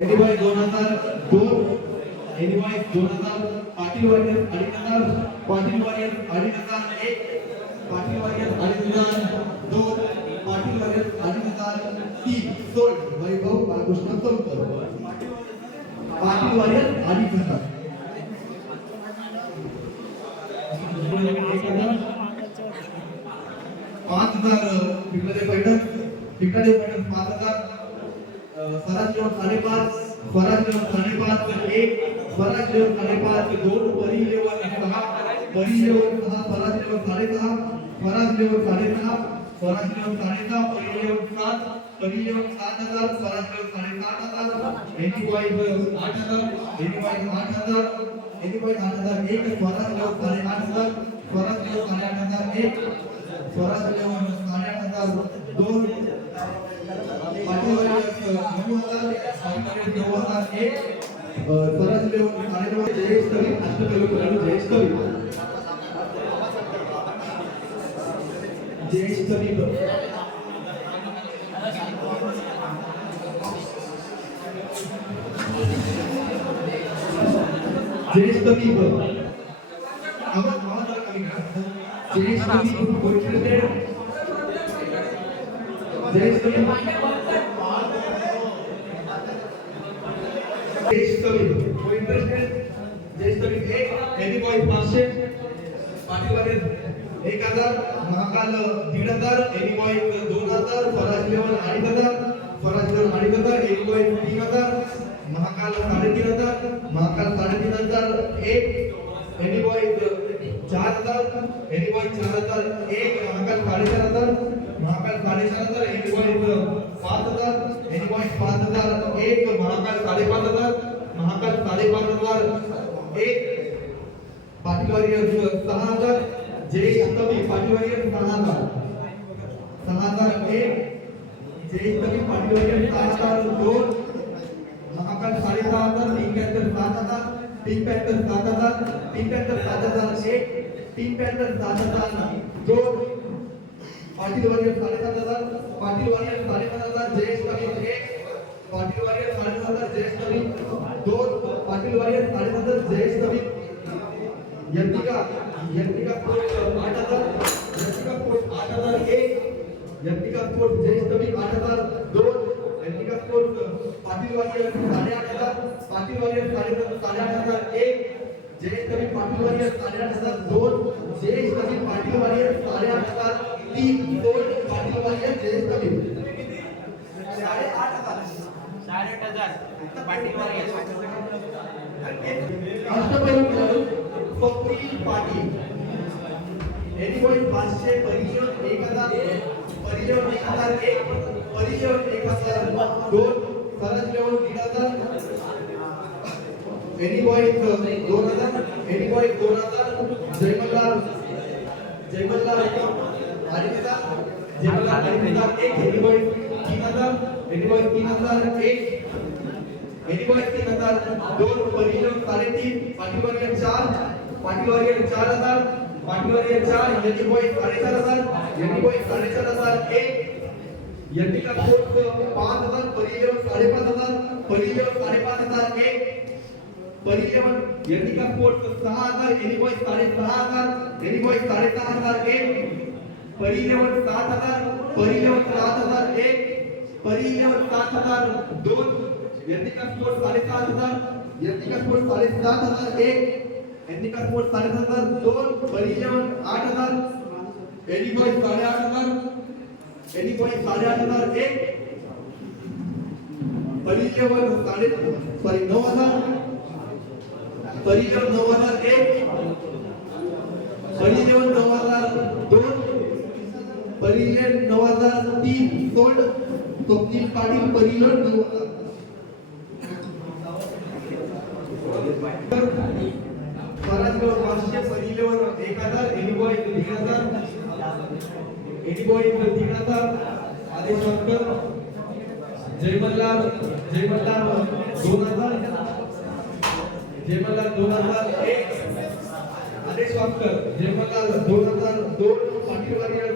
एनिवाय 2002 Any Boy 2000 Patil Warrior 2500 Patil Warrior 2501 Patil Warrior 2502 Patil Warrior 2503 sold Vaibhav Balkrishna Chautar Patil Warrior 2500 5000 Pimple Paithan 5000 Swaraj Eleven 5.5 Swaraj Eleven 5.5 1 Swaraj Eleven 5.5 2 Pari Eleven 6 Pari Eleven 6 Swaraj Eleven 6.5 Swaraj Eleven 6.5 Swaraj Eleven 6.5 Pari Eleven 7 Pari Eleven 7000 Swaraj Eleven 7000 Any Boy 8000 Any Boy 8000 Any Boy 8000 1 Swaraj level 8000 Swaraj level 8001 Swaraj level 8000 2 Patil 9000 Patil 9001 Swaraj level 9 Jayesh कवी अष्टकवी खेळाडू जयेश कवी जयेश कवी जयेश कवी आवाज कमी करा जयेश कवी पोर्ट्रेटेड जयेश कवी जयेश कवी पोर्ट्रेटेड Jayesh Kavi 1 any boy 500 Patil warrior 1000 Mahakal 1500 any boy 2000 Swaraj level 2500 Swaraj level 2500 any boy 3000 Mahakal 3500 Mahakal 3500 1 any boy 4000 any boy 4000 1 Mahakal 4500 Mahakal 4500 any boy 5000 any boy 5000 1 Mahakal 5500 Mahakal 5500 1 Patil warrior 6000 Jayesh Kavi Patil warrior 6000 1 Jayesh Kavi Patil warrior 6000 2 Mahakal 6500 3 pink panther 7000 pink panther 7000 1 pink panther 7000 2 Patil warrior 7000 Patil warrior 7000 Jayesh Kavi 1 Patil warrior 7000 Jayesh कवी 2 पाटील वारियर 7000 जयेश कवी यंतिका कोट 8000 यंतिका कोट 8000 1 यंतिका कोट जयेश कवी 8000 2 यंतिका कोट Patil Warrior 8000 Patil Warrior 8000 1 Jayesh Kavi Patil Warrior 8000 2 Jayesh Kavi Patil Warrior 8000 3 2 Patil Warrior Jayesh Kavi 8000 Patil warrior अष्टपैलू खेळाडू स्वप्नील पाटील एनीबॉय 500 परिचय 1000 परिचय 1001 परिचय 1002 स्वराज लेवल 3000 एनीबॉय 2000 एनीबॉय 2000 जयमल्लाल 8000 जयमल्लाल 1 एनीबॉय 3000 एनीबॉय 3000 1 एनीबॉय 3000 2 परिचय 3.5 Patil Warrior 4 Patil Warrior 4000 Patil Warrior 4 Any Boy 4500 Any Boy 4500 1 Yantika कोट 5000 परिचय 5500 परिचय 5500 1 परिचय यंतिका कोट 6000 एनीबॉय 6500 एनीबॉय 6500 1 परिचय 7000 परिचय 7000 1 परिचय 7000 2 Yantika coat 7500 यंतिका coat 7500 1 Yantika coat 7500 2 परिचय 8000 एनीबॉय 8500 एनीबॉय 8500 1 परिचय 9000 परिचय 9000 1 परिचय 9000 2 परिचय 9000 3 सोल्ड स्वप्नील पाटील परिचय 9000 स्वराज लेवल 500 परिचय 1000 एनीबॉय 3000 एनीबॉय 3000 आदेश वाटकर जयमल्लाल 2000 जयमल्लाल 2001 आदेश वाटकर जयमल्लाल 2002 पाटील वारियर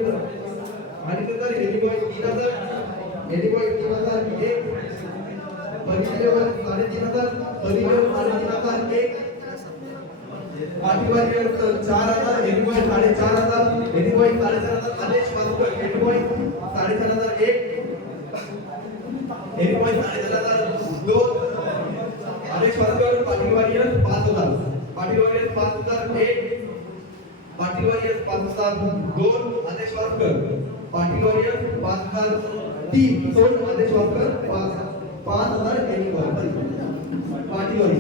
8000 एनीबॉय 3000 1 परिचय परिलेवन 3,500 परिलेवन 3,500 एक पाठीवर 4,000 एनबॉय 4,500 एनबॉय 4,500 आदेश वाचकर एनबॉय 4,500 एक एनबॉय 4,500 दोन आदेश वाचकर पाठीवर 5,000 पाठीवर 5,000 एक पाठीवर 5,000 दोन आदेश वाचकर पाठीवर 5,000 तीन दोन आदेश वाचकर 5,000 एनबॉय पाठीवर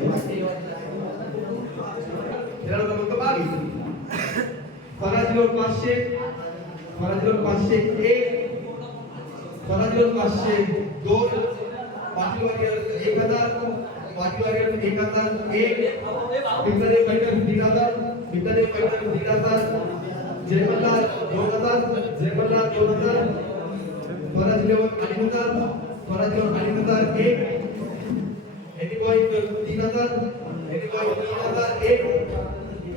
खेळाडू क्रमांक 22 फराजीवर 500 फराजीवर 500 एक फराजीवर 500 दोन पाठीवर 1,000 पाठीवर 1,000 एक पिंपळे पैठण 1,000 पिंपळे पैठण 1,000 जयमल्लाल 2,000 जयमल्लाल 2,000 फराजीवर 8,000 फराजीवर 8,000 एक एनीबॉय 3,000 एनीबॉय 3,000 एक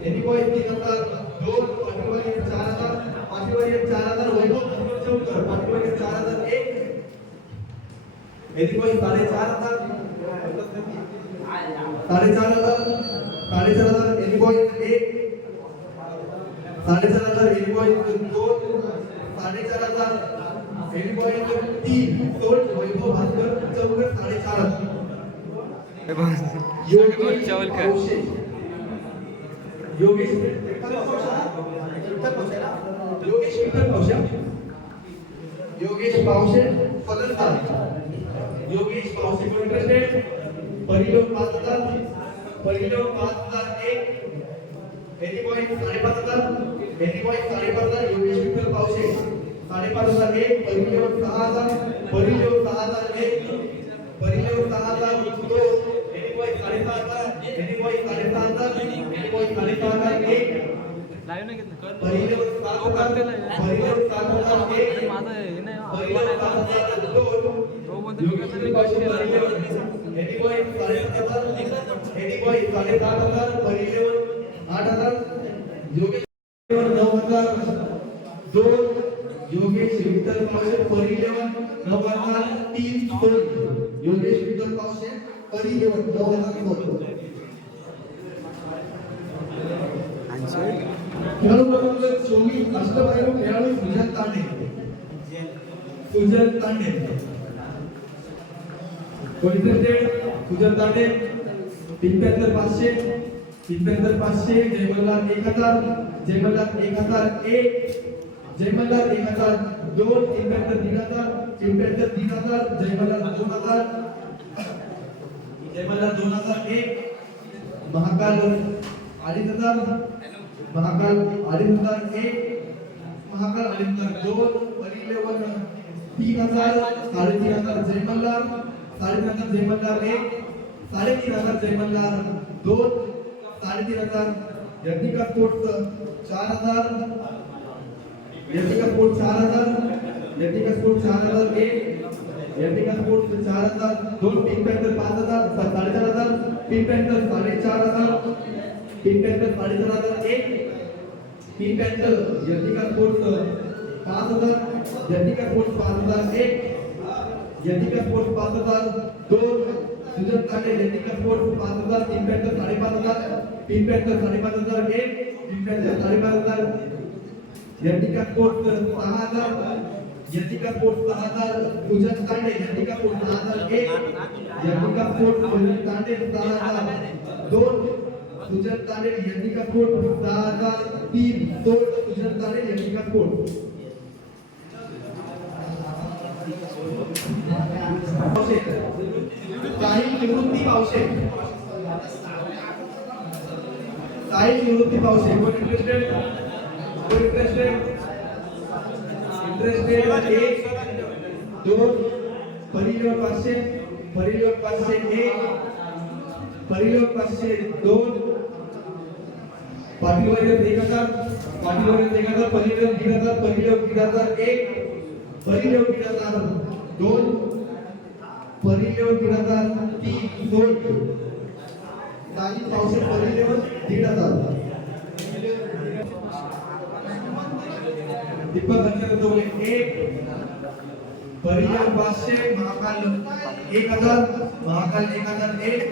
एनीबॉय 3,000 दोन पाठीवर 4,000 पाठीवर 4,000 वैभव चौकर पाठीवर 4,000 एक एनीबॉय 4,500 4,500 एनीबॉय एक 4,500 एनीबॉय दोन 4,500 एनीबॉय तीन दोन वैभव भास्कर चौकर 4,500 योगेश योगेश योगेश पावशे फलंदाज योगेश पावशे इंटरेस्टेड परिलोक 5,000 परिलोक 5,000 एक एनीबॉय 5,500 एनीबॉय 5,500 योगेश विठ्ठल पावशे 5,500 एक परिलोक 6,000 परिलोक 6,000 एक परिलोक 6,000 दोन एनीबॉय 6,500 एनीबॉय 6,500 एनीबॉय 6,500 एक लाईव्ह नाही घेतलं परिलोक 7,000 परिलोक 7,000 एक माझं हे नाही परिलोक 7,000 दोन योगेश विठ्ठल पावशे एनीबॉय 7,500 एनीबॉय 7,500 परिलोक 8,000 योगेश 9,000 दोन योगेश विठ्ठल पावशे परिलेवन 9,000 तीन दोन योगेश विठ्ठल पावशे परिलेवन 9,000 दोन खेळाडू क्रमांक 24 अष्टपैलू खेळाडू सुजन तांडे इंटरेस्टेड सुजन तांडे 75,500 75,500 जयमल्लाल 1,000 जयमल्लाल 1,000 एक जयमल्लाल 1,000 दोन 75,000 75,000 जयमल्लाल 2,000 जयमल्लाल 2,000 एक महाकाल 2,500 महाकाल 2,500 एक महाकाल 2,500 दोन परिलेवन 3,000 3,500 जयमल्लाल 3,500 जयमल्लाल एक 3,500 जयमल्लाल दोन 3,500 Yagnika Sports 4,000 Yagnika Sports 4,000 Yagnika Sports 4,000 एक यज्ञिका स्पोर्ट्स 4,000 दोन pink Panther 5,000 4,500 Pink Panther 4,500 Pink Panther 4,500 एक Pink Panther Yagnika Sports 5,000 Yagnika Sports 5,000 एक यज्ञिका स्पोर्ट्स 5,000 दोन Sujan Tande Yagnika Sports 5,000 Pink Panther 5,500 Pink Panther 5,500 एक Pink Panther 5,500 Yagnika Sports 6,000 Yagnika Sports 6,000 Sujan Tande Yagnika Sports 6,000 एक यज्ञिका स्पोर्ट्स सुजन तांडे 6,000 दोन सुजन तांडे यज्ञिका स्पोर्ट्स 6,000 तीन दोन सुजन तांडे यज्ञिका स्पोर्ट्स काही निवृत्ती पावशे काही निवृत्ती पावशे इंटरेस्टेड एक दोन परिलोक 500 परिलोक 500 एक परिलोक 500 दोन पाठीवर 1,000 पाठीवर 1,000 परिलोक 1,000 परिलोक 1,000 एक परिलोक 1,000 दोन परिलोक 1,000 तीन दोन काही पावशे परिलोक 1,500 दीपक हंचर एक परिलोक 500 महाकाल 1,000 महाकाल 1001,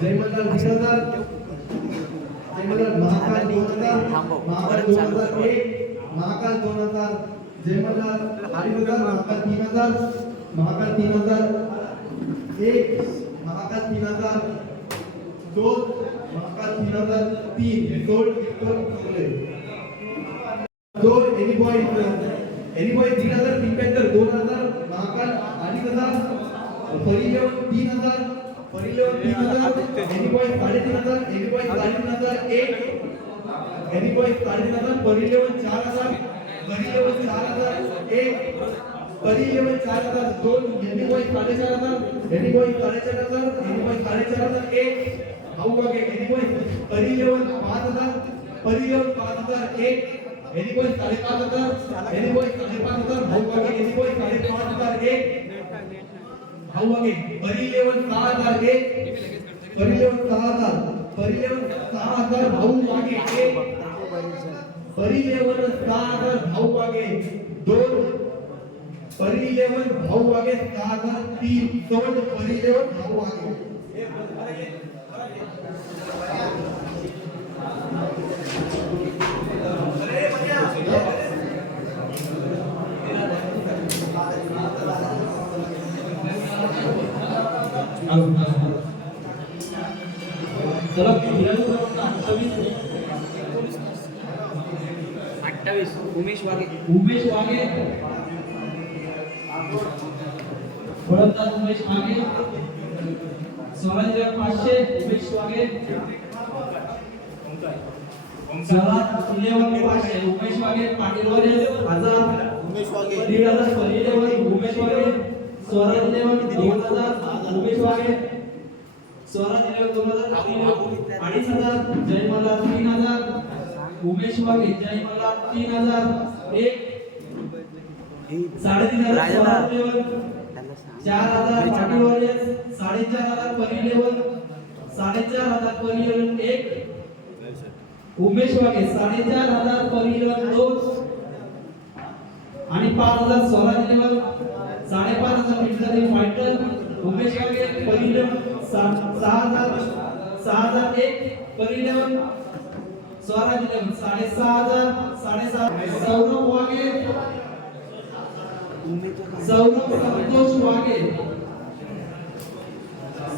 जय मल्हार 2000, जय मल्हार महाकाल 2000, महाकाल 2001, महाकाल 2000, जय मल्हार 2000, महाकाल 3000, महाकाल 3001, महाकाल 3002, महाकाल 3003, हे सोड चांगले दोन Any Boy 3075, 2000, Mahakal 2000, Pari Eleven 3000, Any Boy 3500, Any Boy 3501, Any Boy 3500, Pari Eleven 4000, Pari Eleven 4001, Pari Eleven 4002, Any Boy 4500, Any Boy 4500, Any Boy 4501, Bhau Wage Any Boy Pari Eleven 5000, Pari Eleven 5001, Any Boy 5500, Any Boy 5500, Bhau Wage Any boy 5501, भाऊ वागे परिलेव 6001, परिलेव 6000, परिलेव 6000, भाऊ वागे 1, परिलेव 6000, भाऊ वागे 2, परिलेव भाऊ वागे 6003, सोड परिलेव भाऊ वागे चला फिरायला क्रमांक 28 उमेश वागे उमेश वागे फलंदाज उमेश वागे स्वराज्य 500 उमेश वागे चला 11 उमेश वागे पाटील वागे 1000 उमेश वागे 1500 परिलेव उमेश वागे स्वराज्य 2000 उमेश वागे स्वराज्य 2000 2500 जय मल्हार 3000 उमेश वागे जय मल्हार 3001 3500 स्वराज्य 4000 पाटील वागे 4500 परिलेव 4500 परिलेव 1 उमेश वागे 4500 परिलेव 2 आणि 5000 Swaraj Eleven 5500 Meter Fighter Umesh Wage Pari Eleven 6001 Pari Eleven Swaraj Eleven 6500 Saurabh Wage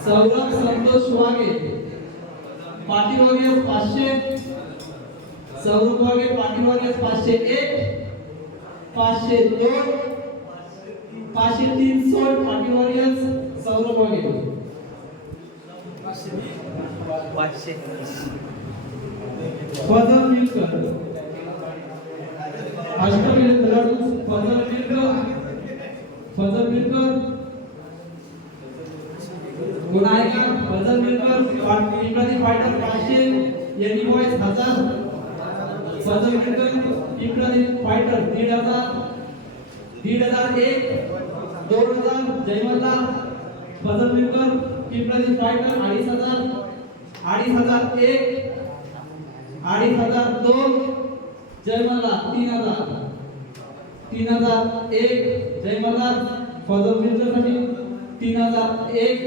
Saurabh Santosh Wage Patil Wage 500 Saurabh Wage Patil Wage 501 502 503 सोड पाटील वागे सौरभ वागे 500 फजल मिलकर अष्टमी खेळाडू फजल मिलकर कोण आहे का फजल मिलकर टीममध्ये fighter 500 any boys 1000 Fazal Milkar टीममध्ये फायटर 1500 1501 2000 जय मल्हार फजल मिलकर टीममध्ये फायटर 2500 2501 2502 जय मल्हार 3000 3001 जय मल्हार फजल मिलकरसाठी 3001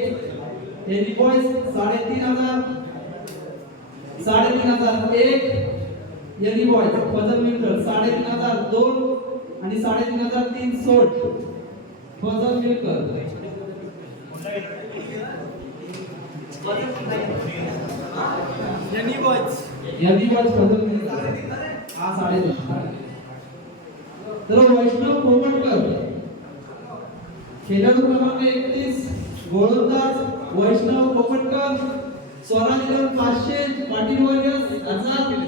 Any Boys 3500 3501 Any Boys Fazal Milkar 3502 आणि 3503 सोड फजल मिलकर एनी बॉयज फजल मिलकर हा 3500 तर वैष्णव कोमटकर खेळाडू क्रमांक 31 गोलंदाज Vaishnav Komatkar Swaraj 500 Patil Wage 1000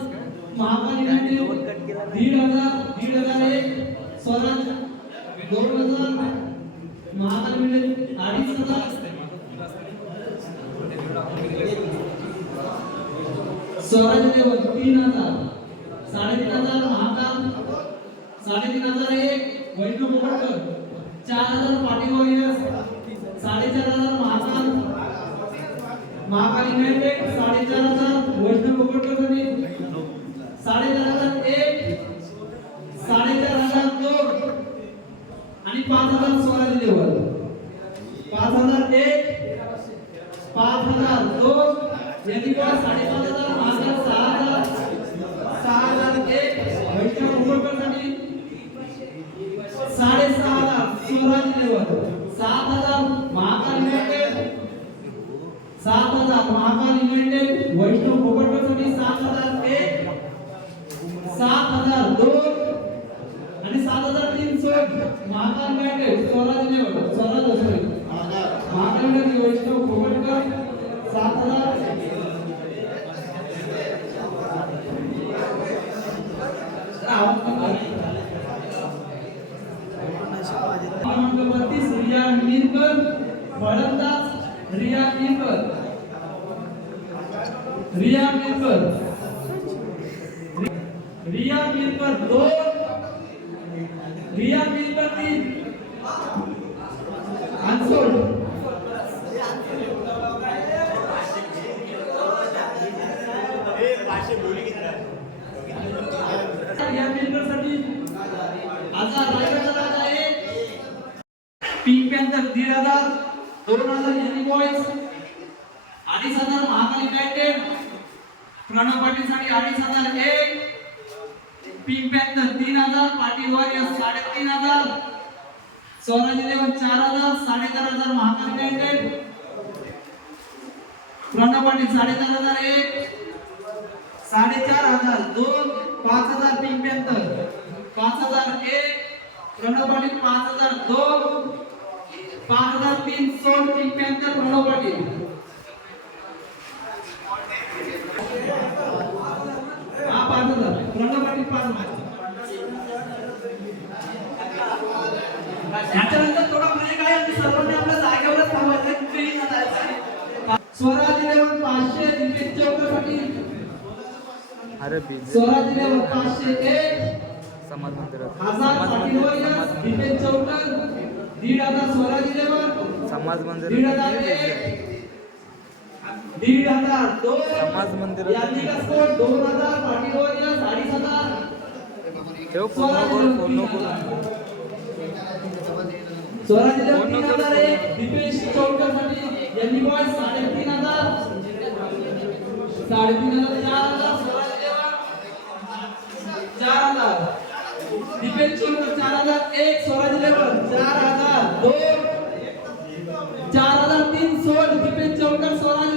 Mahakal United 1500 Swaraj 2000 Mahakal United 2500 Swaraj Eleven 3000 3500 Mahakal 3501 Vaishnav Komatkar 4000 Patil Wage 4500 Mahakal United 4500 Vaishnav Komatkar साठी 4501 4502 आणि 5000 स्वराज लेवल 5001 5002 यनिकॉय 5500 महाकाल 6001 वैष्णव मुंबईकरसाठी 6500 Swaraj Eleven 7000 Mahakal United 7000 Mahakal United Vaishnav मुंबईकरसाठी 7001 7002 आणि 7300 महाकाल युनायटेड स्वराज लेवल स्वराज असोय महाकाल युनायटेड वैष्णव मुंबईकर 7000 क्रमांक 32 रिया मीरकर फलंदाज रिया मीरकर रिया मीरकर 2 रिया मीरकर 3 अनसोल्ड रिया मीरकर साठी आजार रायगडचा राजा आहे pink panther 1500 2000 any boys 2500 Mahakal united Pranav Patil साठी 2501 pink panther 3000 Patil warriors 3500 Swaraj 11 4000 4500 Mahakal united Pranav Patil 4501 4500 2 5000 pink panther 5001 Pranav Patil 5002 5003 सोड पिंक पॅन्थर प्रणव पाटील हा 5000 प्रणव पाटील 5000 याच्यानंतर थोडा ब्रेक आहे आणि सर्वांनी आपल्या जागेवरच थांबायचं कुठेही न जायचं स्वराज 11 500 दीपेश चौकसाठी अरे बीज स्वराज 11 501 समाज मंदिरात हजार पाटील वॉरियर्स दीपेश चौकर 1500 स्वराज 11 समाज मंदिर 1500 2 समाज मंदिर यात्रिका स्कोर 2000 पाटील वॉरियर्स 2500 ठेव स्वराज फोन 3001 दीपेश चौकर साठी यांनी बॉय 3500 4000 स्वराज 4000 दीपेश चौकर 4001 स्वराज 4000 2 4003 सोड दीपेश चौकर स्वराज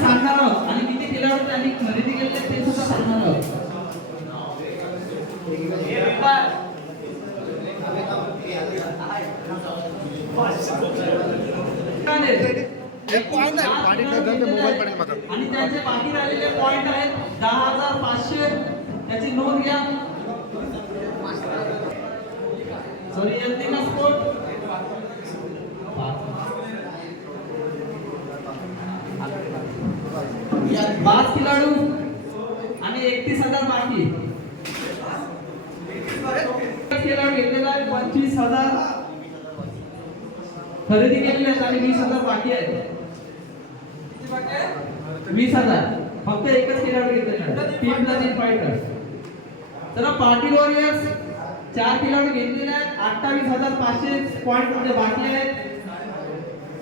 सांगणार आहोत आणि किती खेळाडू त्यांनी खरेदी केले ते सुद्धा सांगणार आहोत आणि त्यांचे बाकी राहिलेले पॉइंट आहेत 10500 त्याची नोंद घ्या सॉरी यंत्रिका स्पोर्ट 5 खिलाडू आणि 31000 बाकी खिलाडू घेतलेला आहे 25000 खरेदी केलेली आहेत आणि 20000 बाकी आहेत 20000 फक्त एकच खिलाडू घेतलेला आहे टीमला 3 फायटर चला पाटील वॉरियर्स 4 खिलाडू घेतलेले आहेत 28500 पॉइंट मध्ये बाकी आहेत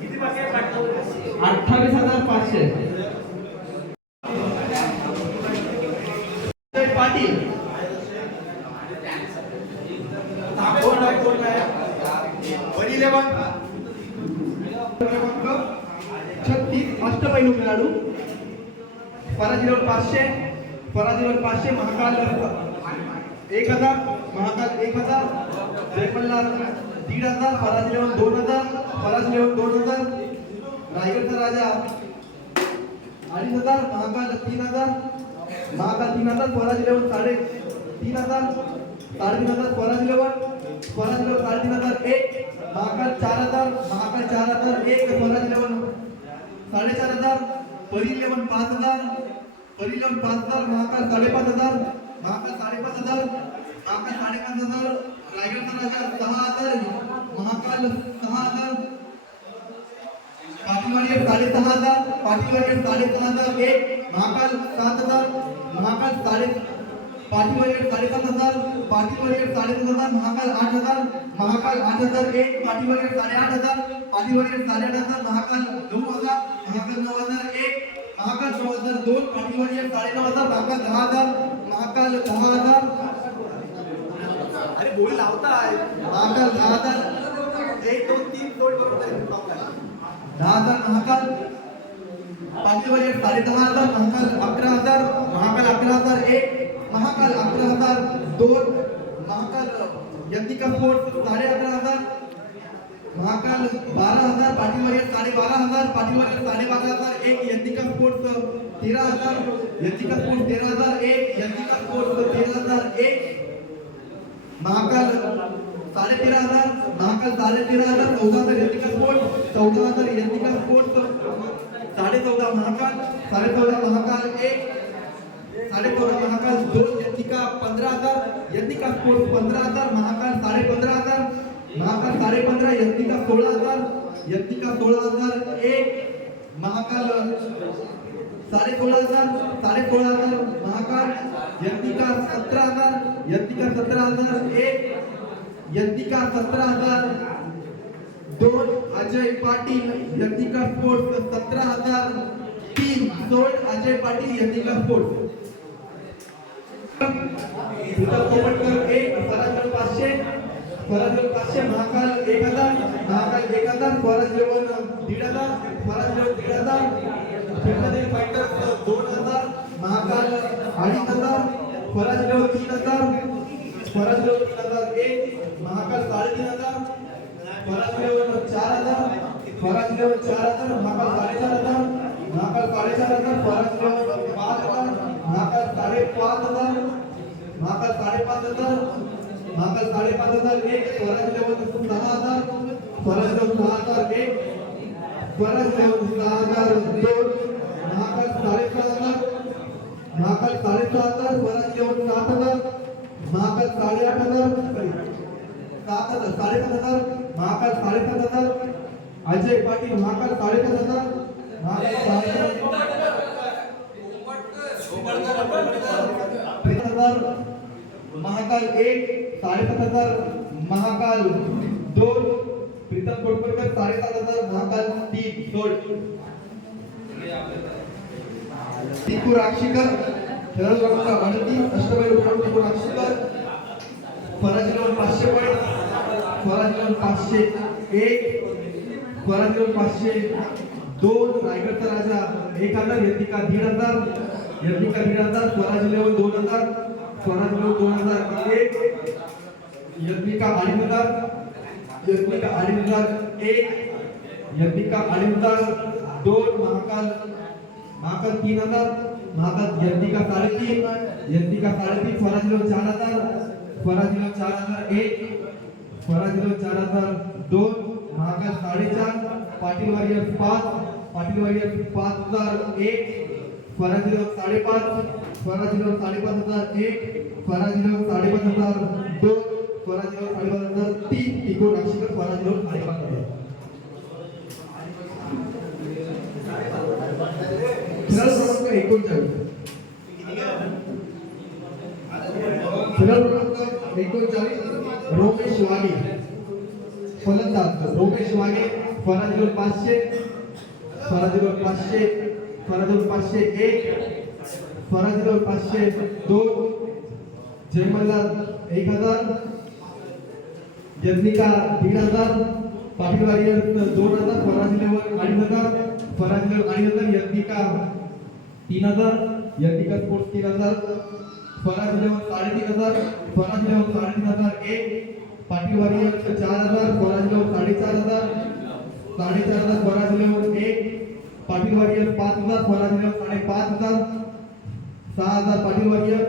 किती बाकी आहेत 28500 पाटील वरी 11 36 अष्टपैलू खेळाडू पराजित 500 महाकाल 1000 महाकाल 1000 53 1500 पराजित 2000 रायगडचा राजा 2500 महाकाल 3000 पराजित 3500 पराजित 3501 महाकाल 4000 4001 पराजित 4500 परी 5000 महाकाल 5500 रायगडचा राजा 6000 Mahakal 6000 पाटीलवाडी 6500 1 Mahakal 7000 Mahakal Patil warrior 7,500, Patil warrior 7,500, Mahakal 8,000, Mahakal 8,001, Patil warrior 8,500, Patil warrior 8,500, Mahakal 9,000, Mahakal 9,001, Mahakal 9,002, Patil warrior 9,500, Mahakal 10,000, Mahakal 10,000, अरे बोल लावताय, महाकाल 10,000, 1 2 3 बोल बरोबर आहे 10,000, Mahakal Patil Warrior 10,500, Mahakal 11,000, Mahakal 11,001, Mahakal 11,002, Mahakal Yantika Sports 11,500, Mahakal 12,000, Patil Warrior 12,500, Patil Warrior 12,501, Yantika Sports 13,000, Yantika Sports 13,001, Yantika Sports 13,001, Mahakal 13,500, Mahakal 13,500, 14,000 Yantika Sports 14,000, Yantika Sports 14,500, Mahakal 14,500, Mahakal 1 14,500, Mahakal 2, Yantika 15,000, Yantika Sports 15,000, Mahakal 15,500, Mahakal 15,500, Yantika 16,000, Yantika 16,001, Mahakal 16,500, 16,500, Mahakal यंतिका 17,000, यंतिका 17,001, यंतिका 17,002, Ajay Patil यंतिका sports 17,003, सोड अजय पाटील यंतिका स्पोर्ट्स कोपटकर 1, फराजगड 500, फराजगड 500, महाकाल 1,000, महाकाल 1,000, फराजगड 1,500, फराजगड 1,500, फिल्ममध्ये फायटर 2,000, महाकाल 2,500, फराजगड 3,000, फराजगड 3,001, महाकाल 3,500, फराजगड 4,000, फराजगड 4,000, महाकाल 4,500, महाकाल 4,500, फराजगड 5,000, महाकाल 5,500, महाकाल 5,500, महाकाल 5,501, फराजगड 6,000, फराजगड 6,001, फराजगड 6,002, महाकाल 6,500, महाकाल 6,500, फराजगड 7,000, महाकाल 8,500, 7,500, महाकाल 7,500, अजय पाटील महाकाल 7,500, महाकाल 7,500, महाकाल 1 7,500, महाकाल 2 प्रीतम कोटकरकर 7,500, महाकाल 3 सोड टिकू राक्षीकर शरद क्रमांक 38 अष्टबैल टिकू राक्षीकर फराजगड 500 पॉईंट फराजगड 501 फराजगड 502 रायगडचा राजा 1,000 यंतिका 1,500 यंतिका 1,500 फराजगड 2,000 फराजगड 2,001 यंतिका 2,500 यंतिका 2,501 यंतिका 2,502 महाकाल 3,000 महाकाल यंतिका 3.5 यंतिका 3.5 फराजगड 4,000 फराजगड 4,001 फराजगड 4,002 महाकाल 4.5 पाटील वॉरियर 5 पाटील वॉरियर 5,001 फराजगड 5.5 फराजगड 5,501 फराजगड 5,502 फराजगड 5,503 टिकू राक्षीकर फराजगड 5,500 रोमेश वागे फलंदाज Romesh Wage Farazgad 500 Farazgad 500 Farazgad 501 Farazgad 502 Jaymallal 1,000 Yagnika 1,500 Patil Warrior 2,000 Farazgad 2,500 Farazgad 2,500 Yagnika 3,000 Yagnika Sports 3,000 Farazgad 3,500 Farazgad 3,501 Patil Warrior 4,000 Farazgad 4,500 4,500 Farazgad 1 Patil Warrior 5,000 Farazgad 5,500 6,000 Patil Warrior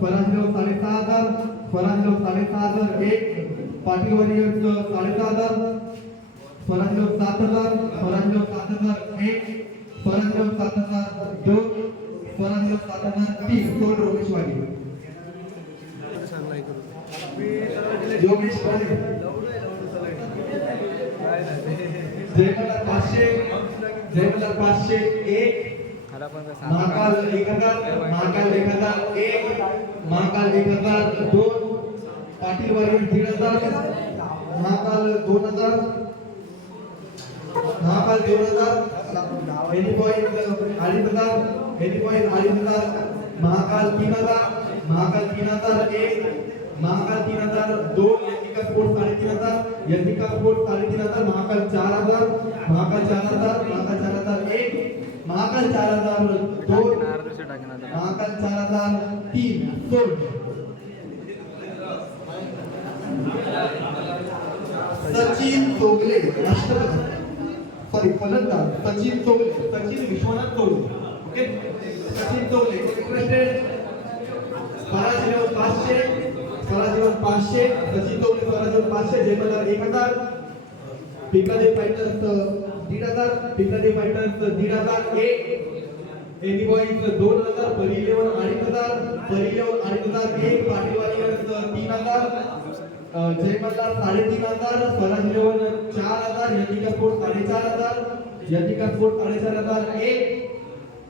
Farazgad 6,500 Farazgad 6,501 Patil warrior 6,500 फराजगड 7,000 फराजगड 7,001 फराजगड 7,002 फराजगड 7,003 सोड रोमेश वागे योगेश पाटील जयमल्लाल 500 1 मला पण काय Mahakal 1000, Mahakal 1001, Mahakal 1002, Patil Warrior 1500, Mahakal 2000, Mahakal 2000, Any Point 2500, Any Point 2500, Mahakal 3000, Mahakal 3001, Mahakal 3002, Yagnika Sport 3500, Yagnika Sport 3500, Mahakal 4000, Mahakal 4000, Mahakal 4001, Mahakal 4002, टाकेन आता महाकाल 4003 सोड. सचिन चोगले राष्ट्रपती सॉरी फलंदाज Sachin Chogle, Sachin Vishwanath Chogle. Okay, Sachin Chogle requested. Swaraj Eleven 500, Swaraj Eleven 500, Sachin Chogle Swaraj Eleven 500, Jaymallal 1000, Pikadev Fighters 1500, Pikadev Fighters 1501, Any Boys 2000, Pari 11 2500, Pari 11 2501, Patil Warriors 3000, Jaymallal 3500, Swaraj 11 4000, Yagnika Sport 4500, Yagnika Sport 4500,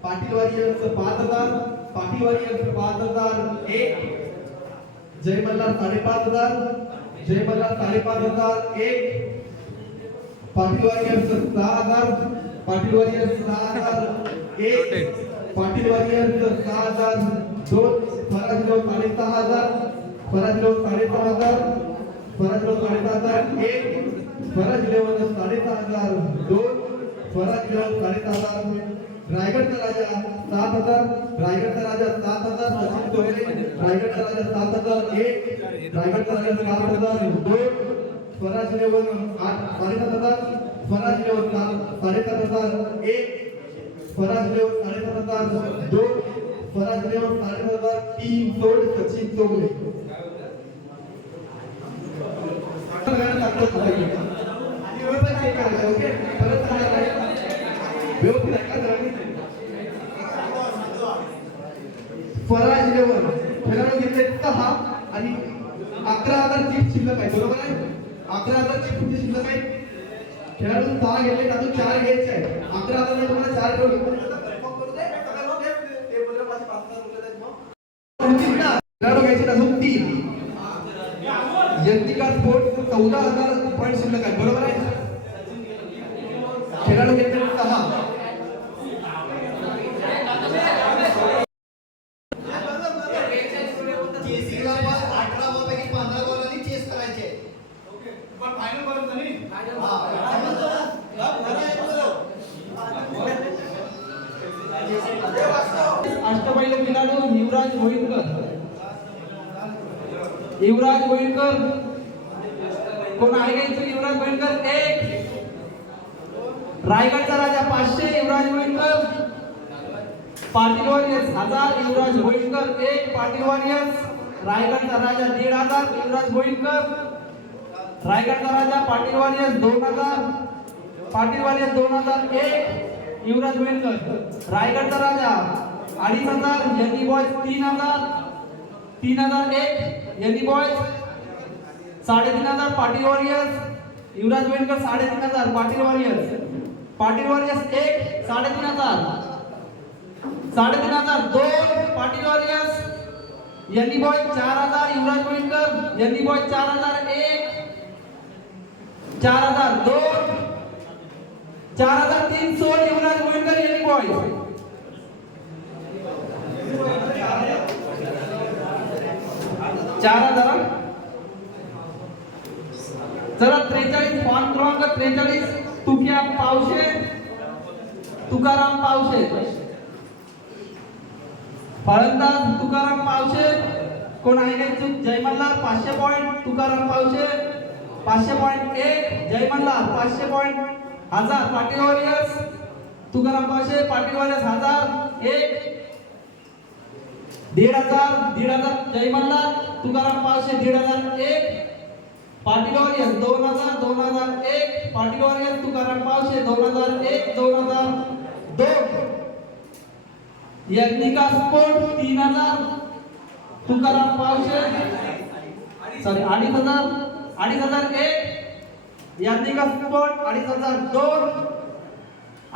Patil Warriors 5000, Patil Warriors 5001, Jaymallal 5500, Jaymallal 5501, Patil Warriors 6000, Patil warriors 6001, Patil warriors 6002, Swaraj 6000, Swaraj 6000, Swaraj 6001, Swaraj 6002, Swaraj 6000, रायगडचा राजा 7000, रायगडचा राजा 7000, सचिन चोगले, रायगडचा राजा 7001, रायगडचा राजा 7002, स्वराज 7000, स्वराज 7001, स्वराज 7002, स्वराज 7003 सोड सचिन चोगले. ओके, परत व्यवस्थित ऐका जरा. स्वराज लेवल खेळाडू घेतले 6 आणि 11000 चिप शिल्लक आहे, बरोबर आहे. 11000 चिप तुमची शिल्लक आहे. खेळाडू 6 घेतले, अजून 4 घ्यायचे आहेत. 11000 मध्ये तुम्हाला 4 ठेवले. खेळाडू घ्यायचे अजून 3. यज्ञिका स्पोर्ट्स 14000 पॉईंट शिल्लक आहे, बरोबर आहे. खेळाडू घेतले 6. अष्टपैलू खेळाडू युवराज भोईरकर, युवराज भोईरकर कोण आहे का इथे? युवराज भोईरकर 1, रायगडचा राजा 500, युवराज भोईरकर, पाटील वारियर्स 1000, युवराज भोईरकर 1, पाटील वारियर्स, रायगडचा राजा 1500, युवराज भोईरकर, रायगडचा राजा पाटील वारियर्स 2000, पाटील वारियर्स 2001, युवराज भोईरकर, रायगडचा राजा 2500, Any Boys 3000, 3001, Any Boys 3500, Patil Warriors, Yuvraj Bhoirkar 3500, Patil Warriors, Patil Warriors 1, 3500, 2, Patil Warriors, Any Boys 4000, Yuvraj Bhoirkar, Any Boys 4001, 4002, 4003 सोड, युवराज भोईरकर, यनी बॉयज 4000. चला 43 फॉर्म क्रमांक 43 तुक्या पावशे, तुकाराम पावशे, फलंदाज तुकाराम पावशे. कोण आहे का इच्छुक? Jaymallal 500 point, Tukaram Pawshe 500 point 1, Jaymallal 500 point 1000, Patil Warriors, Tukaram Pawshe, Patil Warriors 1000 1, 1500, Jaymallal, Tukaram Pawshe 1501, Patil Warriors 2000, 2001, Patil Warriors, Tukaram Pawshe 2001, 2002, Yagnika Sport 3000, Tukaram Pawshe sorry 2500, 2501, Yagnika Sport 2502,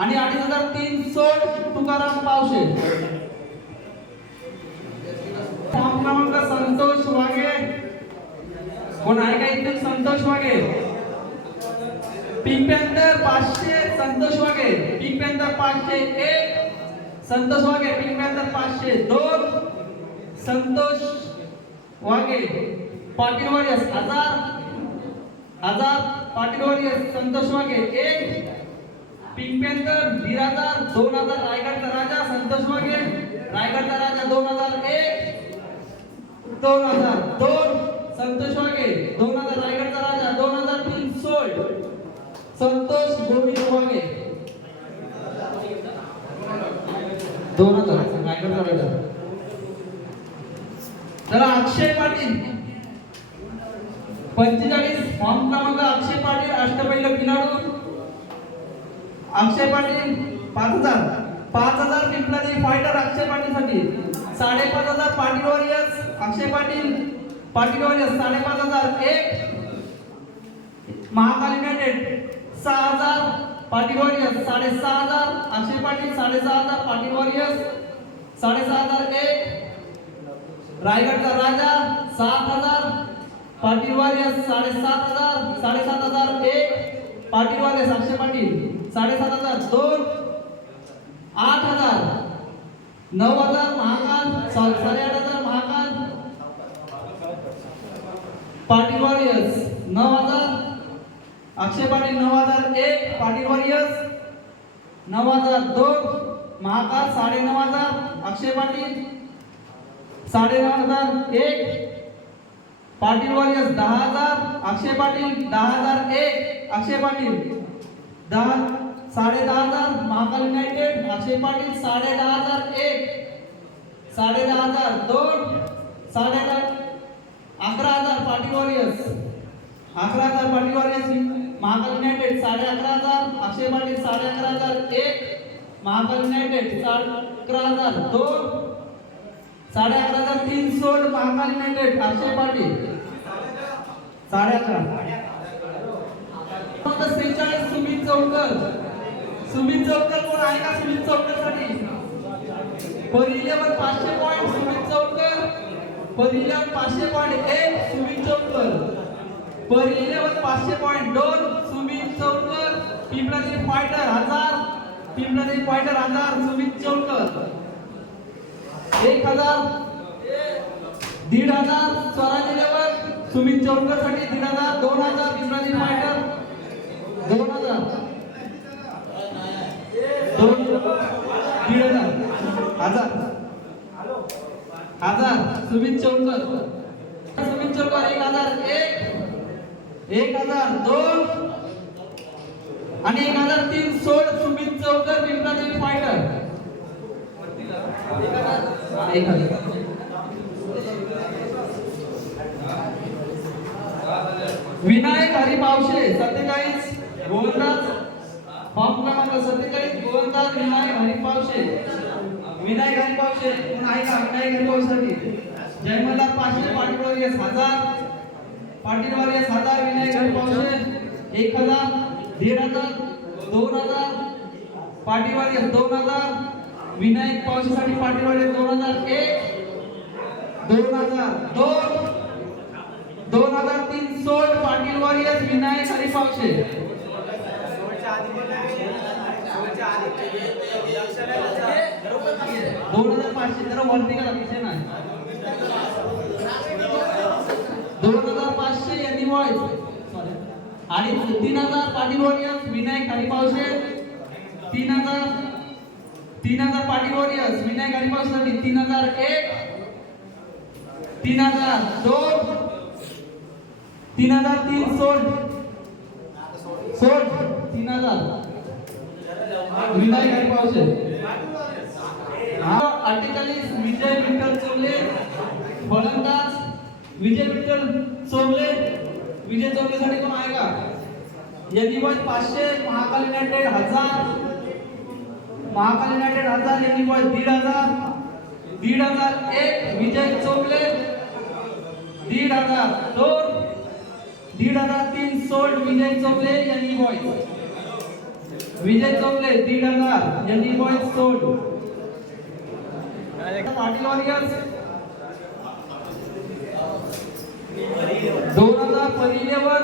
आणि 2,503 सोड तुकाराम पावशे. फॉर्म क्रमांक संतोष वागे. कोण आहे का इथे? संतोष वागे. पिंक पॅन्थर 500 संतोष वागे. पिंक पॅन्थर 501 संतोष वागे. Pink panther 502 Santosh Wage. Patil warriors 1000 Patil warriors Santosh वागे 1. पिंक पॅन्थर 2000 2000 रायगडचा राजा संतोष वागे. रायगडचा राजा 2001 2002 संतोष वागे. 2000 रायगडचा राजा. 2003 सोल्ड संतोष गोविंद वागे. 2000 रायगडचा राजा. चला अक्षय पाटील 45 फॉर्म क्रमांक अक्षय पाटील अष्टपैलू खिलाडू. अक्षय पाटील 5000 पिंपलादेवी फायटर अक्षय पाटील साठी. 5,500 Patil warriors Akshay Patil. Patil warriors 5,500 1. Mahakal united 6,000 Patil warriors. 6,500 Akshay Patil. 6,500 Patil warriors. 6,500 1. रायगडचा Raja 7,000 Patil warriors. 7,500 7,500 1. Patil warriors Akshay Patil. 7,500 2. 8,000 9,000 Mahakal. 8,500 Mahakal Patil warriors. 9,000 Akshay Patil. 9,000 1 Patil warriors. 9,000 2 Mahakal. 9,500 Akshay Patil. 9,500 1 Patil warriors. 10,000 Akshay Patil. 10,000 1 Akshay Patil. 10,000 Mahakal united Akshay Patil. 10,500 1 10,500 2 11,000 Patil warriors. 11,000 Patil warriors Mahakal united. 11,500 Akshay Patil. 11,500 1 Mahakal united. 11,000 2 11,003 sold Mahakal united Akshay Patil. 11,500 46 Sumit Chaukar. Sumit चौकर कोण आहे का? सुमित चौकर साठी पहिल्या 500 पॉइंट सुमित चौकर. पहिल्या 500 पॉइंट 1 सुमित चौकर. पहिल्या 500 point 2 Sumit Chaukar. Pimpladevi fighter 1000 Pimpladevi fighter 1000 Sumit Chaukar. 1,000 1,500 Swaraj level Sumit चौकर साठी 1,500 2,000 पिंपलादेवी फायटर. 2,000 1,000 सुमित चौकर. सुमित चौकर 1,000 1,000 2 आणि 1,003 सोड सुमित चौकर पिंपलादेवी फायटर. 1,000 विनायक हरिपावशे 47 गोलंदाज. फॉर्म क्रमांक 47 गोलंदाज विनायक हरिपावशे. विनायक हरिपावशे कोण आहे का? विनायक हरिपावशेसाठी Jaymalhar 500 Patil warriors 1000 Patil warriors 1000 Vinayak Haripawshe. 1,000 1,500 2,000 Patil warriors. 2,000 Vinayak पावशेसाठी पाटील वॉरियर्स. 2,000 1 2,000 2 2,003 सोड पाटील वॉरियर्स विनायक हरिपावशे. 2,500 जरा वरती करा विषय नाही. 2,500 यांनी वॉइस आणि 3,000 पाटील वॉरियर्स विनायक हरिपावशे. 3,000 पाटील वॉरियर्स विनायक हरिपावशेसाठी. 3,000 1 3,000 2 3,003 सोड 3,000 विनायक हरिपावशे. 48 विजय विठ्ठल चोगले फलंदाज. विजय विठ्ठल चोगले. विजय चोगलेसाठी कोण आहे का? Any boys 500 Mahakal united 1000 Mahakal united 1000 any boys 1,500 1,500 1 Vijay Chogle. 1,500 2 1,503 sold Vijay Chogle any boys. Vijay Chaugle 1500 ND boys sold. Patil warriors 2000 Pari eleven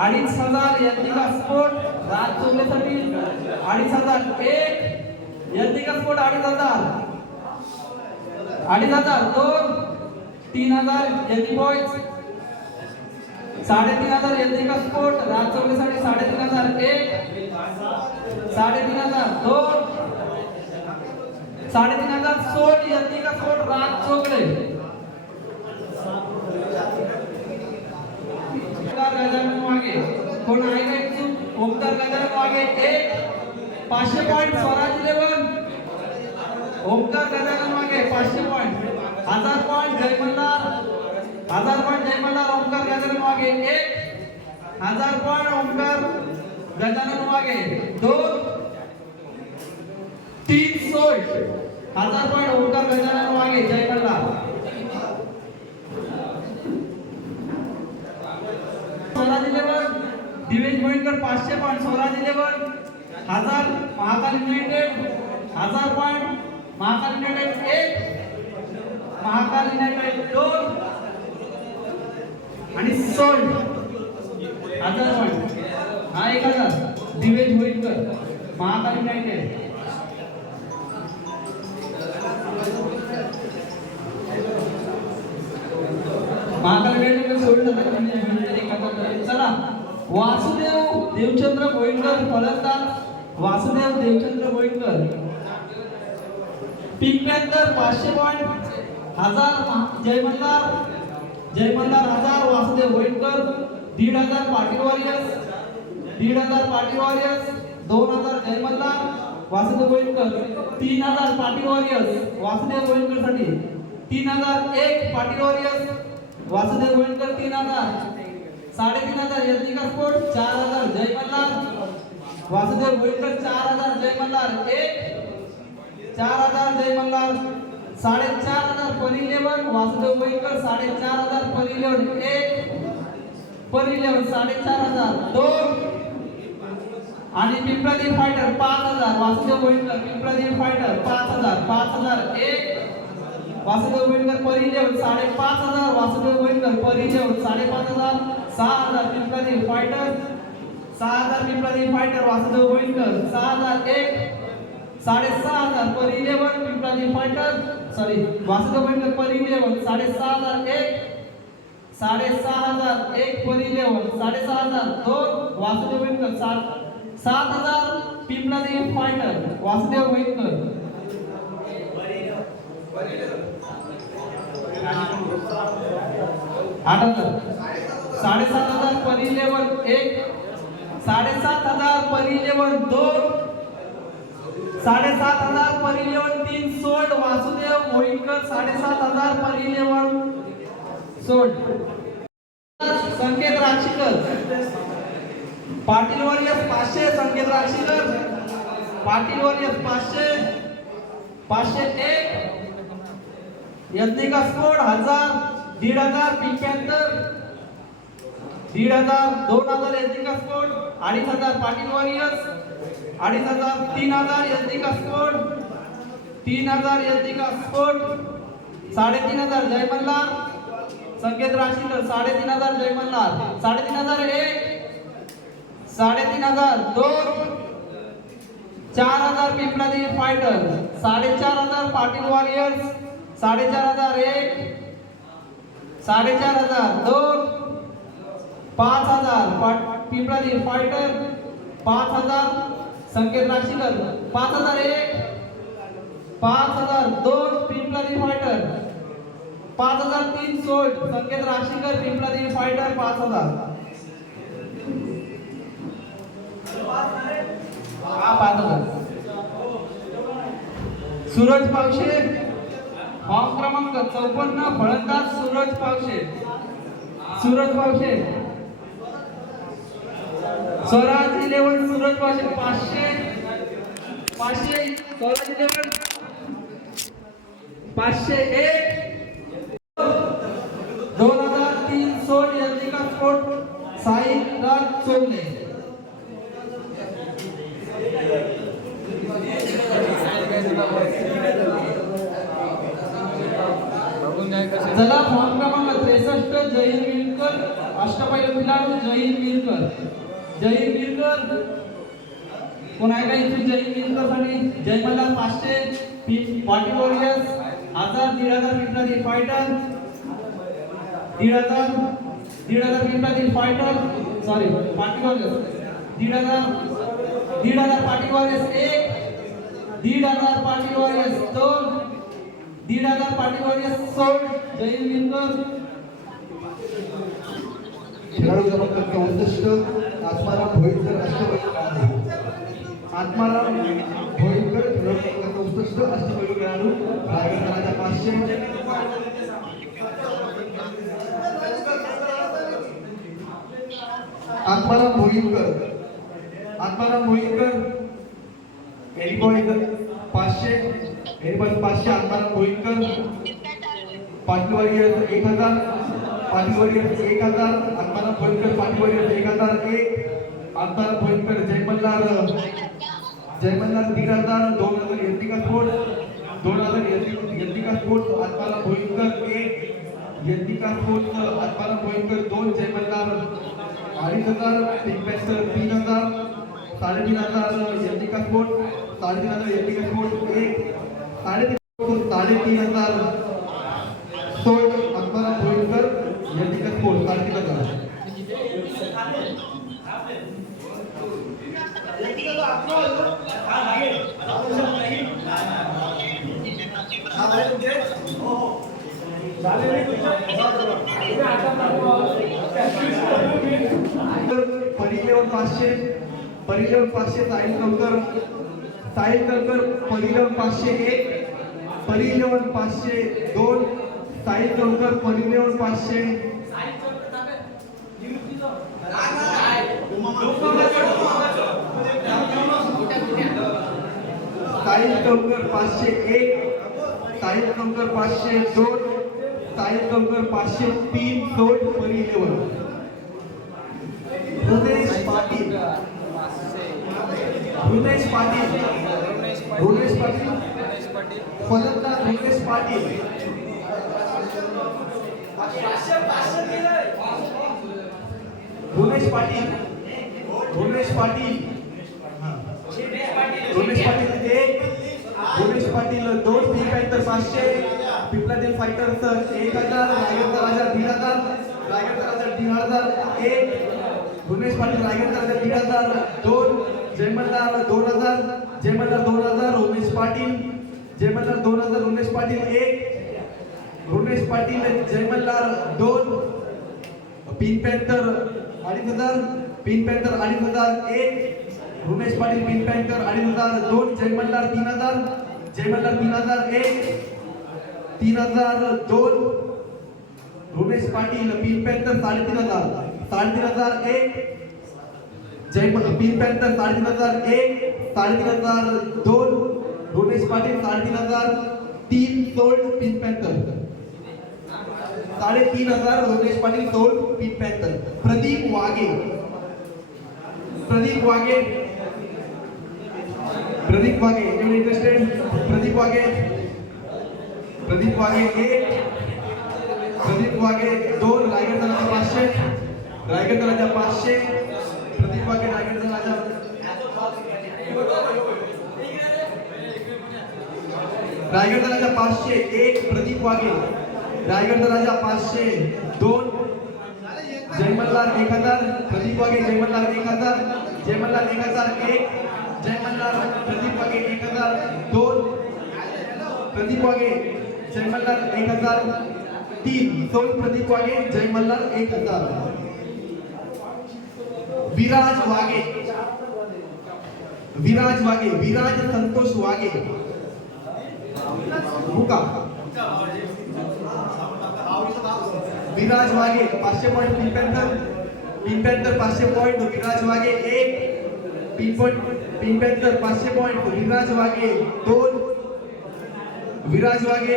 2500 Yantrika sport Raj चोगलेसाठी 2500 एक यंत्रिका स्पोर्ट 2500 दोन 3000 ND boys 3500 Yantrika sport Raj चोगलेसाठी 3500 एक 3500 दोन 3500 सोड यंत्रिका स्पोर्ट राज चोगले. गजानन मागे कोण आहे का इच्छुक? ओमकार गजानन मागे एक 500 पॉइंट स्वराज 11. ओमकार गजानन मागे 500 पॉइंट 1000 पॉइंट जय मल्हार 1000 पॉइंट जय मल्हार. ओमकार गजानन मागे एक 1000 पॉइंट ओमकार गजानन मागे दोन 3 सोल्ड 1000 पॉइंट ओमकार गजानन मागे Jay Malhar. Swaraj 11 Divesh Bhoirkar 500 point Swaraj 11 1000 Mahakal united 1000 point Mahakal united एक महाकाल युनायटेड दोन आणि सोल्ड 1000 पॉइंट हा 1000 दिवेश भोईरकर महाकाल युनायटेड. महाकाल युनायटेड सोडलं तर चला वासुदेव देवचंद्र भोईरकर फलंदाज Vasudev Devchandra Bhoirkar. Pink panther 500 point 1000 Jay Malhar 1000 Vasudev Bhoirkar 1500 Patil warriors 2000 Jay Malhar Vasudev Bhoirkar 3000 Patil warriors Vasudev Bhoirkar साठी 3000 एक पाटील वॉरियर्स वासुदेव भोईरकर 3000 3500 यंत्रिका स्पोर्ट 4000 जय मल्हार वासुदेव भोईरकर 4000 जय मल्हार एक 4000 जय मल्हार 4500 परिलेवन वासुदेव भोईरकर 4500 परिलेवन एक परिलेवन 4500 दोन आणि पिंपळादेवी फायटर 5000 वासुदेव भोईरकर पिंपळादेवी फायटर 5000 एक वासुदेव भोईरकर परिलेवन 5500 वासुदेव भोईरकर परिलेवन 5500 6000 पिंपळादेवी फायटर 6000 पिंपळादेवी फायटर वासुदेव भोईरकर 6000 एक 6500 परिलेवन पिंपळादेवी फायटर सॉरी वासुदेव भोईरकर परिलेवन 6500 एक 6500 एक परिलेवन 6500 दोन वासुदेव भोईरकर 7000 पिंपळादेवी फायटर वासुदेव भोईरकर 8000 7500 परिलेवन एक 7500 परिलेवन दोन 7500 परिलेवन तीन सोल्ड वासुदेव भोईरकर 7500 परिलेवन सोल्ड. संकेत राक्षीकर पाटील वॉरियर्स 500 संकेत राक्षीकर पाटील वॉरियर्स 500 एक Yantrika sport 1000 1500 pink panther 1500 2000 Yantrika sport 2500 Patil warriors 2500 3000 Yantrika sport 3000 Yantrika sport 3500 Jay Malhar Sanket Rashikar 3500 Jay Malhar 3500 एक 3500 दोन 4000 पिंपळादेवी फायटर 4500 पाटील वॉरियर्स 4500 एक 4500 दोन 5000 पिंपळादेवी फायटर 5000 संकेत राशीकर 5000 एक 5000 दोन पिंपळादेवी फायटर 5000 तीन सोल्ड संकेत राशीकर पिंपळादेवी फायटर 5000 5000 सूरज पावशे फॉर्म क्रमांक 54 फलंदाज सूरज पावशे स्वराज 11 सूरज पावशे 500 स्वराज 11 501 2003 सोड यंत्रिका स्पोर्ट साई राज चोगले चला फॉर्म क्रमांक 63 जयहीर विलकर अष्टपैलू खिलाडू जयहीर विलकर. जयहीर विलकर कोण आहे का इथे? जयहीर विलकर साठी जय मल्हार 500 पाटी वॉरियर्स 1000 1500 फायटर 1500 1500 फायटर सॉरी पाटी वॉरियर्स 1500 पाटी वॉरियर्स 1 1500 पाटी वॉरियर्स 2 1500 पाटी वॉरियर्स सोड. जयहीर विलकर. खेळाडू क्रमांक 64 आत्माराम भोईकर अष्टपैलू. आत्माराम भोईकर खेळाडू क्रमांक 64 अष्टपैलू खेळाडू रायगड राजा 500. आत्माराम भोईकर एरिबॉय 500 आत्माराम भोईकर. पाटी वॉरियर्स 1000 पाटी warriors 1000 Atmaram Bhoikar. Patil warriors 1001 Atmaram Bhoikar. Jay Malhar 3000 2000 Yantrika sport 2000 Yantrika sport Atmaram Bhoikar 1 Yantrika sport Atmaram Bhoikar 2 Jay Malhar 2500 pink panther 3000 3500 Yantrika sport 3500 Yantrika sport 1 3500 sold Atmaram Bhoikar Yantrika sport 3500. Pari eleven 500 Sahil Kalkar Pari eleven 501 Pari eleven 502 Sahil Kalkar Pari eleven 500 Sahil Kalkar 501 Sahil Kalkar 502 Sahil Kalkar 503 sold Pari eleven. Rudesh Patil फलंदाज रुदेश पाटील दोन पिंक पॅन्थर 500 पिपलादेव फायटर्स 1000 रायगडचा राजा 1500 रायगडचा राजा 3000 1 भुवनेश पाटील रायगडचा Raja 3000 2 Jay Malhar 2000 Jay Malhar 2000 Umesh Patil Jay Malhar 2000 Umesh Patil 1 Umesh Patil Jay Malhar 2 pink panther 2500 pink panther 2500 1 Umesh Patil pink panther 2500 2 Jay Malhar 3000 Jay Malhar 3000 1 3002 Umesh Patil pink panther 3500 1 जय pink panther 3500 1 3502 Umesh Patil 3500 3 sold pink panther 3500 Umesh Patil sold pink panther. Pradeep Wage interested Pradeep Wage 1 Pradeep Wage 2 Raigad Raja 500 Pradeep Wage Raigad Raja Raigad Raja 500 1 Pradeep Wage Raigad Raja 500 2 Jay Malhar 1000 Pradeep Wage Jay Malhar 1000 Jay Malhar 1000 1 Jay Malhar Pradeep Wage 1000 2 Pradeep Wage Jay Malhar 1000 3 sold Pradeep Wage Jay Malhar 1000. Viraj Santosh Wage मुकाम Viraj Wage 500 point pink panther 500 point Viraj Wage 1 pink panther 500 point Viraj Wage 2 Viraj Wage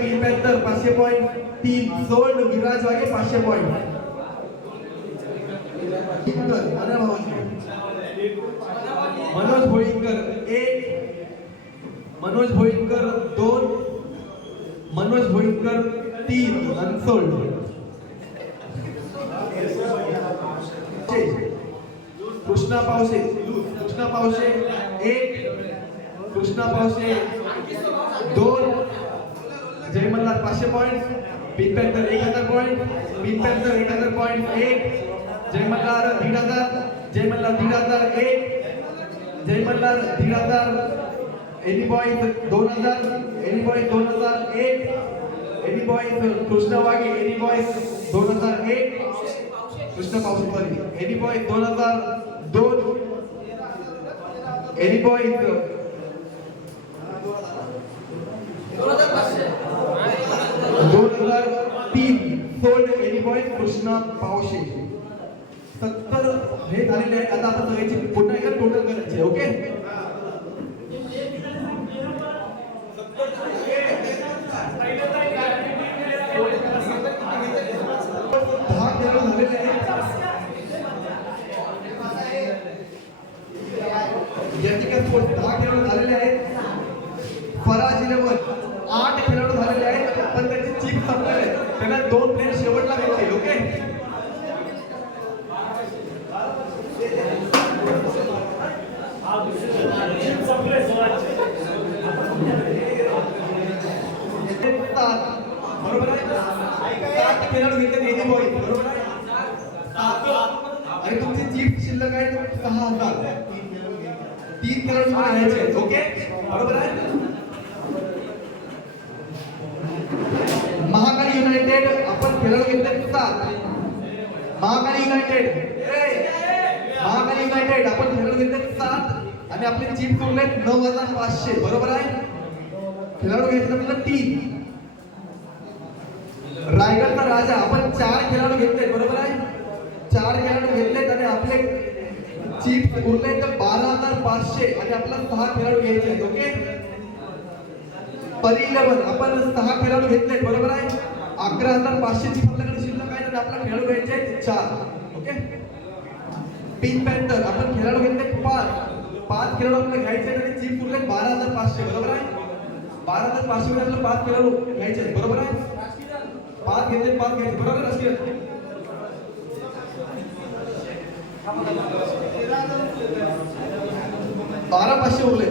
pink panther 500 point 3 sold Viraj Wage 500 point. Manoj Bhoikar 1 Manoj Bhoikar 2 Manoj Santosh Bhoirkar 3 unsold. Krishna Pawse 1, Krishna Pawse 2, Jay Malhar 500 point, pink panther 1000 point, pink panther 1000 point 1, Jay Malhar 1500, Jay Malhar 1500 1, Jay Malhar 1500, any boys 2000, any boys 2001, any boys Krishna Wage any boys 2001, Krishna Pawse sorry any boys 2002, any boys 2003 sold any boys Krishna Pawshe. 70 हे झालेले आहे. आता आपण सगळ्याची पुन्हा एकदा total करायचे. Okay, झालेले आहेत. फराज 11 8 खेळाडू झालेले आहेत, पण त्याची चिप संपलेली आहे. त्याला 2 प्लेयर शेवटला घ्यायचे. ओके, बरोबर आहे. 7 खेळाडू घेतले एनी बॉय, बरोबर आहे. आणि तुमची चिप शिल्लक आहे 6000. 3 खेळाडू घ्यायचे. ओके, बरोबर आहे. महाकाली युनायटेड आपण खेळाडू घेतले 7. महाकाली युनायटेड आपण खेळाडू घेतले 7 आणि आपले चिप उरले 9500. बरोबर आहे. खेळाडू घेतले आपल्याला 3. रायगडचा राजा आपण 4 खेळाडू घेतले. बरोबर आहे. 4 खेळाडू घेतलेत आणि आपले चिप उरले तर 12500 आणि आपल्याला 6 खेळाडू घ्यायचे आहेत. ओके, परी 11 आपण 6 खेळाडू घेतले. बरोबर आहे. 11500 ची आपल्याकडे शिल्लक आहे आणि आपल्याला खेळाडू घ्यायचे 4. ओके, पिंक पॅन्थर आपण खेळाडू घेतले 5 खेळाडू आपल्याला घ्यायचे आणि चिप उरले 12500. बरोबर आहे. 12500 मध्ये आपल्याला 5 खेळाडू घ्यायचे. बरोबर आहे. 5 घेतले 5 घ्यायचे. बरोबर आहे. 12500 उरले.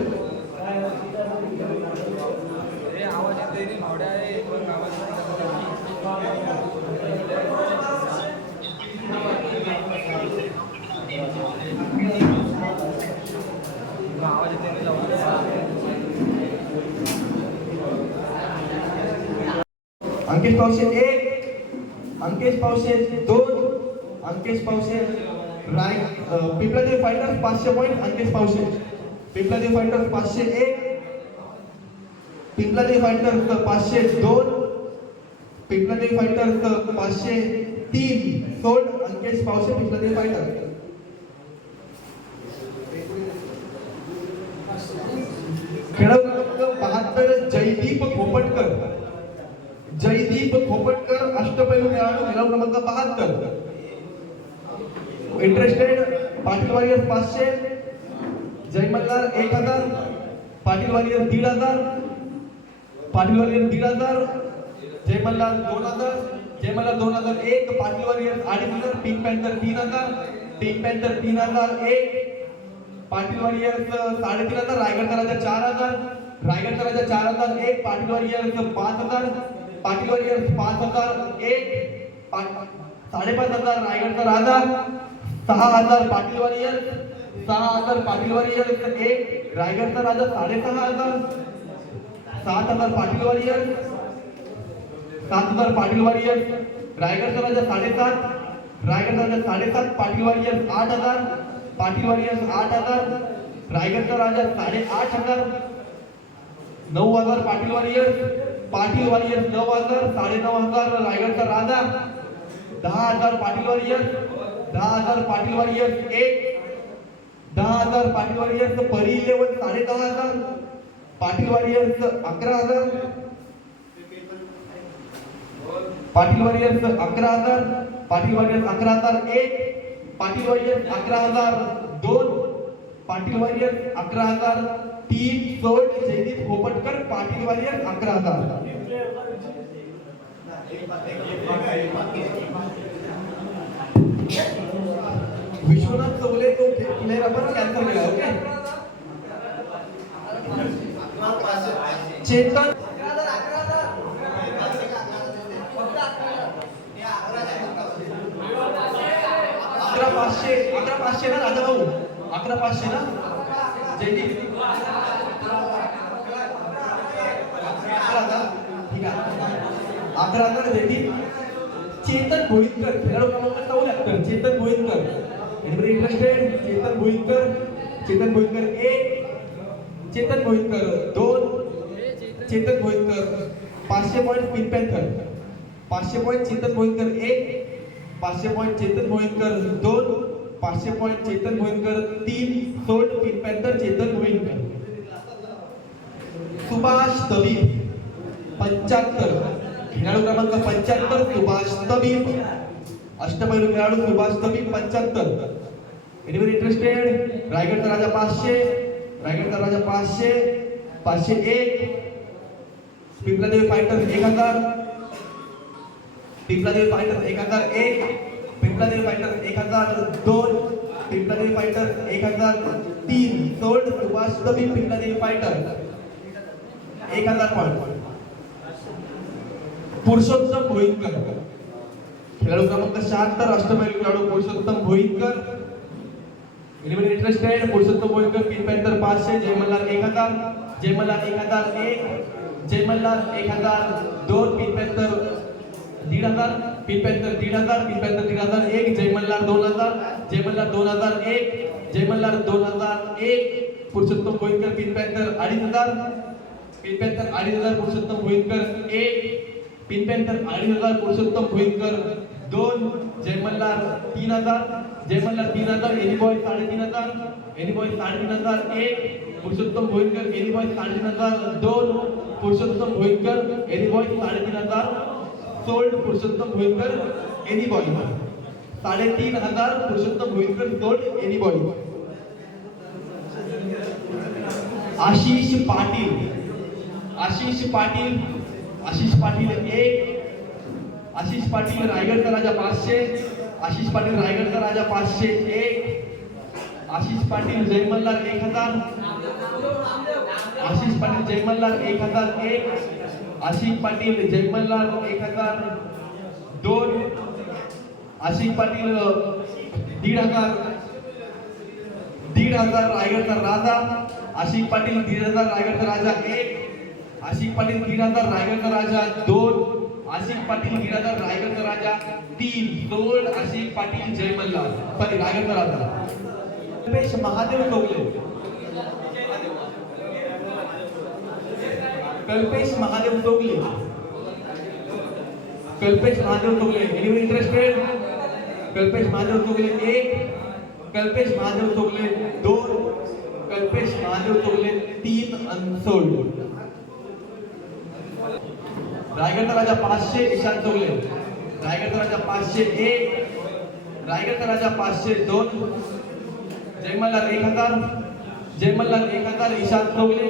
Ankesh Pawse 1, Ankesh Pawse 2, Ankesh Pawse Pimpladevi fighters 500 point. Ankesh Pawse Pimpladevi fighters 501, Pimpladevi fighters 502, Pimpladevi fighters 503 sold. Ankesh Pawse Pimpladevi fighters. खेळाडू 72 जयदीप खोपटकर अष्टपैलू खेळाडू क्रमांक 72. Interested Patil warriors 500, Jay Malhar 1000, Patil warriors 1500, Patil warriors 1500, Jay Malhar 2000, Jay Malhar 2001, Patil warriors 2500, pink panther 3000, pink panther 3001, Patil warriors 3500, रायगडचा राजा 4000, रायगडचा राजा 4001, पाटील वॉरियर्स 5000, पाटील वॉरियर्स 5001, 5500 रायगडचा राजा, 6000 पाटील वॉरियर्स, 6000 पाटील वॉरियर्स 1, रायगडचा राजा 6500, 7000 पाटील वॉरियर्स, 7000 पाटील वॉरियर्स, रायगडचा राजा 7.5, रायगडचा राजा 7.5, पाटील वॉरियर्स 8000, पाटील वॉरियर्स 8000, रायगडचा राजा 8500, 9000 पाटील वॉरियर्स, पाटील वॉरियर्स 9000, 9500 रायगडचा राजा, 10000 Patil warriors, 10000 Patil warriors 1, 10000 Patil warriors परी 11 10500, Patil warriors 11000, Patil warriors 11000, Patil warriors 11001, Patil warriors 11002, Patil warriors 11003 sold. Jaydeep Khopatkar Patil warriors 11000. Vishwanath Chaugle तो player आपण cancel केला. Okay. Chetan अकरा पाचशे ना राजा भाऊ, 11,500 ना जयदीप. ठीक आहे, 11,000 जयदीप. चेतन भोईरकर खेळाडू क्रमांक 74, Chetan Bhoirkar. Anybody interested? Chetan Bhoirkar 1, Chetan Bhoirkar 2, Chetan Bhoirkar 500 point pink panther. 500 point Chetan Bhoirkar 1, 500 point Chetan Bhoirkar 2, 500 point Chetan Bhoirkar 3, sold pink panther Chetan Bhoirkar. Subhash Tabib 75, खेळाडू क्रमांक 75 सुभाष तबीब. अष्टपैलू खेळाडू सुभाष तबीब 75. Anybody interested? रायगडचा राजा 500, 501. Pimpladevi fighter 1000, Pimpladevi fighter 1001, Pimpladevi fighter 1002, Pimpladevi fighter 1003. Sold Subhash Tabib Pimpladevi fighter 1000 point. Purushottam Bhoirkar खेळाडू क्रमांक 76 अष्टपैलू खेळाडू Purushottam Bhoirkar. Anybody interested? Purushottam Bhoirkar pink panther 500, Jay Malhar 1000, Jay Malhar 1001, Jay Malhar 1002, pink panther 1500, pink panther 1500, pink panther 3001, जय Malhar 2000, Jay Malhar 2001, Jay Malhar 2001. Purushottam Bhoirkar pink panther 2500, pink panther 2500, Purushottam Bhoirkar 1, pink panther 2500, Purushottam Bhoirkar 2, Jay Malhar 3000, Jay Malhar 3000. Any boy 3500, any boy 3501, Purushottam Bhoirkar any boy 3502, Purushottam Bhoirkar any boy 3500. Sold Purushottam Bhoirkar any boy 3500, Purushottam Bhoirkar sold any boy. Ashish Patil 1, Ashish Patil रायगडचा राजा 500, आशिष पाटील रायगडचा राजा 501, आशिष पाटील जय मल्हार 1000, आशिष पाटील जय मल्हार 1001, आशिष पाटील जय मल्हार 1002, आशिष पाटील 1,500 रायगडचा राजा, आशिष पाटील 1,500 रायगडचा राजा 1, आशिष पाटील 1,500 रायगडचा राजा 2, आशिष पाटील 1,500 रायगडचा राजा 3, सोल्ड आशिष पाटील जय मल्हार. सॉरी, रायगडचा Raja. Kalpesh Mahadev Chaugle, Kalpesh Mahadev Chaugle, anybody interested? Kalpesh Mahadev Chaugle 1, Kalpesh Mahadev Chaugle 2, Kalpesh Mahadev Chaugle 3, unsold. रायगडचा राजा 500 ईशान चौगले, रायगडचा राजा 501, रायगडचा Raja 502, Jay Malhar 1000, Jay Malhar 1000 Ishan Chaugle,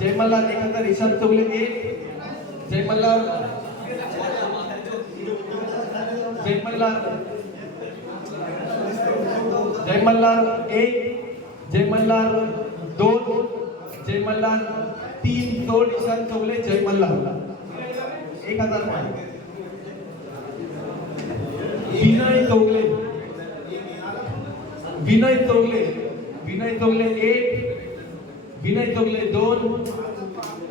Jay Malhar 1000 Ishan Chaugle 1, Jay Malhar 1, Jay Malhar 2, Jay Malhar 3, sold Ishan Chaugle Jay Malhar 1000 point. Vinay Chougale 1, Vinay Chougale 2,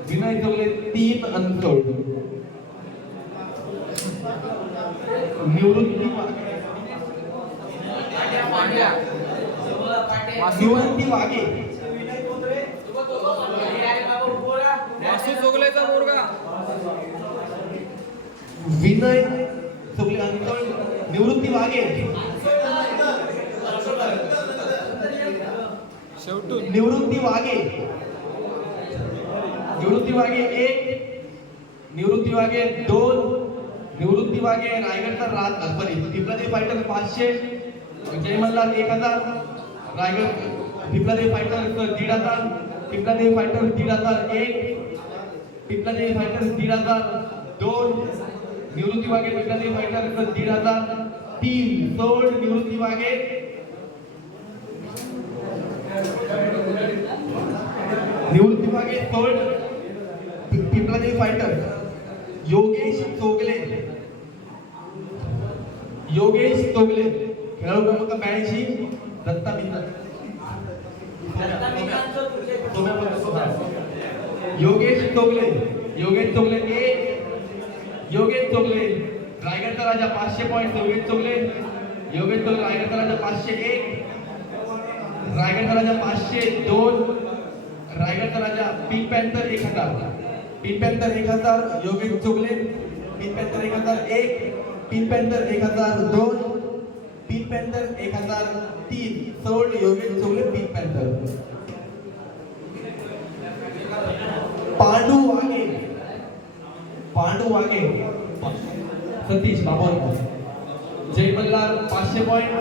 Vinay Chougale 3, unsold. निवृत्ती वागे वासू चोगलेचा पोरगा विनय चौगले अनसोल्ड. निवृत्ती वागे शेवटून निवृत्ती वागे 1, निवृत्ती वागे 2, निवृत्ती वागे रायगडचा राजा. Sorry, पिंपलादेवी fighter 500, Jay Malhar 1000, Raigad पिंपलादेवी fighter 1,500, पिंपलादेवी fighter 1,501, Pipla देवी फायटर्स 1502, निवृत्ती वागे पिपला देवी फायटर्स 1503, सोल्ड निवृत्ती वागे सोल्ड पिपला देवी फायटर्स योगेश चोगले खेळाडू क्रमांक 82 दत्ता मित्र योगेश चोगले रायगडचा राजा 500 पॉइंट योगेश चोगले रायगडचा राजा 501, रायगडचा राजा 502, रायगडचा Raja pink panther 1000 Yogesh Chogle, pink panther 1001, pink panther 1002, pink panther 1003, sold Yogesh Chogle pink panther. Pandu Wage Satish Babar Jay Malhar 500 point